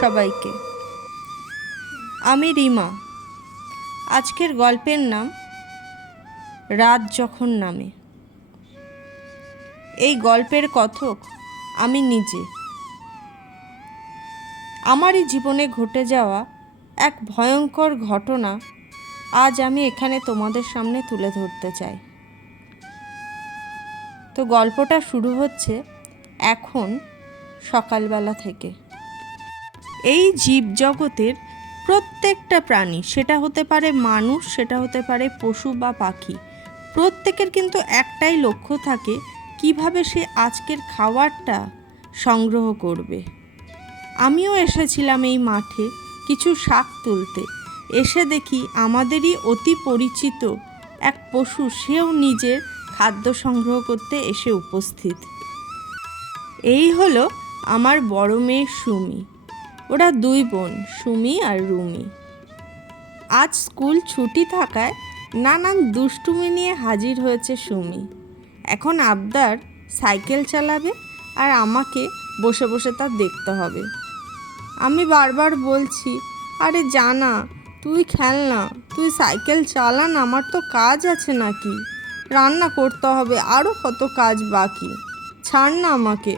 সবাইকে। আমি রিমা। আজকের গল্পের নাম রাত যখন নামে। এই গল্পের কথক আমি নিজে। আমারই জীবনে ঘটে যাওয়া এক ভয়ঙ্কর ঘটনা আজ আমি এখানে তোমাদের সামনে তুলে ধরতে চাই। তো গল্পটা শুরু হচ্ছে এখন সকালবেলা থেকে। এই জীবজগতের প্রত্যেকটা প্রাণী, সেটা হতে পারে মানুষ, সেটা হতে পারে পশু বা পাখি, প্রত্যেকের কিন্তু একটাই লক্ষ্য থাকে, কিভাবে সে আজকের খাবারটা সংগ্রহ করবে। আমিও এসেছিলাম এই মাঠে কিছু শাক তুলতে। এসে দেখি আমাদেরই অতি পরিচিত এক পশু, সেও নিজের খাদ্য সংগ্রহ করতে এসে উপস্থিত। এই হলো আমার বড় মেয়ে সুমি। ওরা দুই বোন, সুমি আর রুমি। আজ স্কুল ছুটি থাকায় নানান দুষ্টুমি নিয়ে হাজির হয়েছে সুমি। এখন আবদার সাইকেল চালাবে আর আমাকে বসে বসে তা দেখতে হবে। আমি বারবার বলছি, আরে জানা, তুই খেল না, তুই সাইকেল চালা না, আমার তো কাজ আছে নাকি, রান্না করতে হবে, আরও কত কাজ বাকি, ছাড় না আমাকে।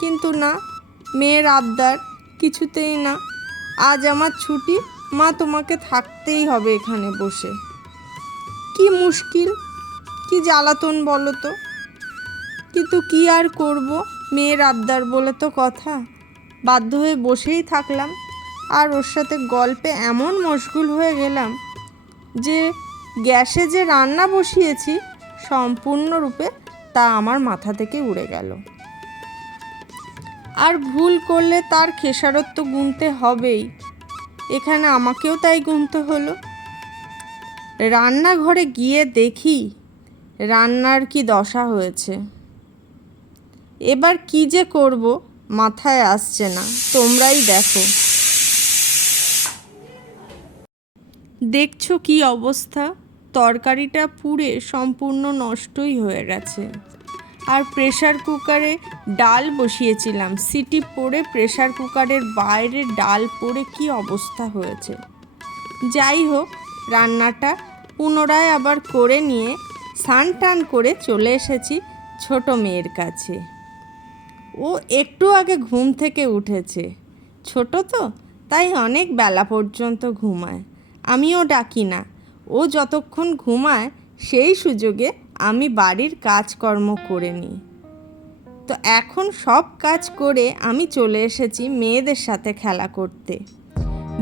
কিন্তু না, মেয়ের আবদার কিছুতেই না। আজ আমার ছুটি, মা তোমাকে থাকতেই হবে এখানে বসে। কি মুশকিল, কি জ্বালাতন বলো তো। কিন্তু কি আর করব, মেয়ের আবদার বলে তো কথা। বাধ্য হয়ে বসেই থাকলাম আর ওর সাথে গল্পে এমন মশগুল হয়ে গেলাম যে গ্যাসে যে রান্না বসিয়েছি সম্পূর্ণরূপে তা আমার মাথা থেকে উড়ে গেল। আর ভুল করলে তার খেসারত তো গুনতে হবেই, এখানে আমাকেও তাই গুনতে হলো। রান্নাঘরে গিয়ে দেখি রান্নার কি দশা হয়েছে। এবার কি যে করব মাথায় আসছে না, তোমরাই দেখো। দেখছো কি অবস্থা, তরকারিটা পুড়ে সম্পূর্ণ নষ্টই হয়ে গেছে। আর প্রেসার কুকারে ডাল বসিয়েছিলাম, সিটি পড়ে প্রেসার কুকারের বাইরে ডাল পড়ে কি অবস্থা হয়েছে। যাই হোক, রান্নাটা পুনরায় আবার করে নিয়ে স্নান টান করে চলে এসেছি ছোট মেয়ের কাছে। ও একটু আগে ঘুম থেকে উঠেছে, ছোট তো তাই অনেক বেলা পর্যন্ত ঘুমায়। আমিও ডাকি না, ও যতক্ষণ ঘুমায় সেই সুযোগে আমি বাড়ির কাজকর্ম করে নিই। তো এখন সব কাজ করে আমি চলে এসেছি মেয়েদের সাথে খেলা করতে।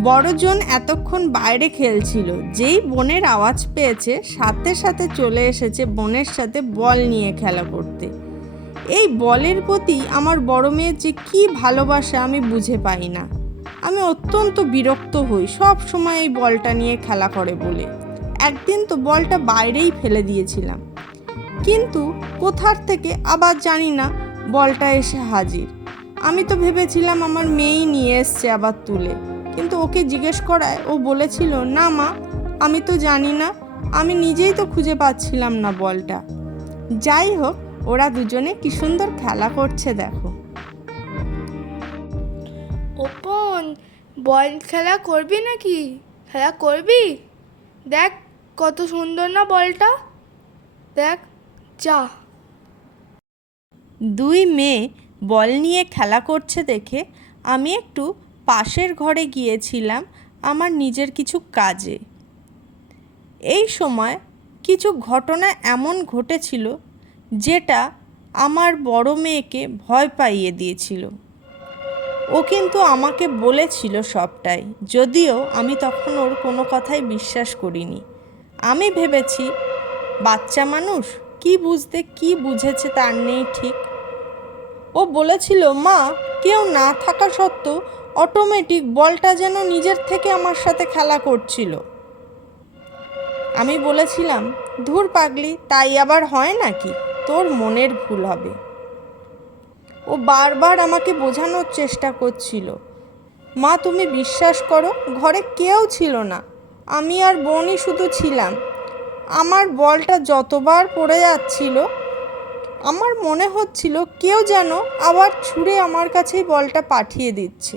বড়জন এতক্ষণ বাইরে খেলছিল, যেই বোনের আওয়াজ পেয়েছে সাথে সাথে চলে এসেছে বোনের সাথে বল নিয়ে খেলা করতে। এই বলের প্রতি আমার বড় মেয়ের যে কী ভালোবাসা আমি বুঝে পাই না। আমি অত্যন্ত বিরক্ত হই সব সময় এই বলটা নিয়ে খেলা করে বলে। একদিন তো বলটা বাইরেই ফেলে দিয়েছিলাম, কিন্তু কোথার থেকে আবার জানি না বলটা এসে হাজির। আমি তো ভেবেছিলাম আমার মেয়েই নিয়ে এসছে আবার তুলে, কিন্তু ওকে জিজ্ঞেস করায় ও বলেছিল, না মা, আমি তো জানি না, আমি নিজেই তো খুঁজে পাচ্ছিলাম না বলটা। যাই হোক, ওরা দুজনে কি সুন্দর খেলা করছে দেখো। ওপন, বল খেলা করবি নাকি? খেলা করবি? দেখ কত সুন্দর না বলটা, দেখ যা। দুই মেয়ে বল নিয়ে খেলা করছে দেখে আমি একটু পাশের ঘরে গিয়েছিলাম আমার নিজের কিছু কাজে। এই সময় কিছু ঘটনা এমন ঘটেছিল যেটা আমার বড় মেয়েকে ভয় পাইয়ে দিয়েছিল। ও কিন্তু আমাকে বলেছিল সবটাই, যদিও আমি তখন ওর কোনো কথাই বিশ্বাস করিনি। আমি ভেবেছি বাচ্চা মানুষ, কি বুঝতে কি বুঝেছে তার নেই ঠিক। ও বলেছিল, মা, কেউ না থাকা সত্ত্বেও অটোমেটিক বলটা যেন নিজের থেকে আমার সাথে খেলা করছিল। আমি বলেছিলাম, ধুর পাগলি, তাই আবার হয় নাকি, তোর মনের ভুল হবে। ও বারবার আমাকে বোঝানোর চেষ্টা করছিল, মা তুমি বিশ্বাস করো, ঘরে কেউ ছিল না, আমি আর বোনই শুধু ছিলাম। আমার বলটা যতবার পড়ে যাচ্ছিল আমার মনে হচ্ছিল কেউ যেন আবার ছুঁড়ে আমার কাছেই বলটা পাঠিয়ে দিচ্ছে।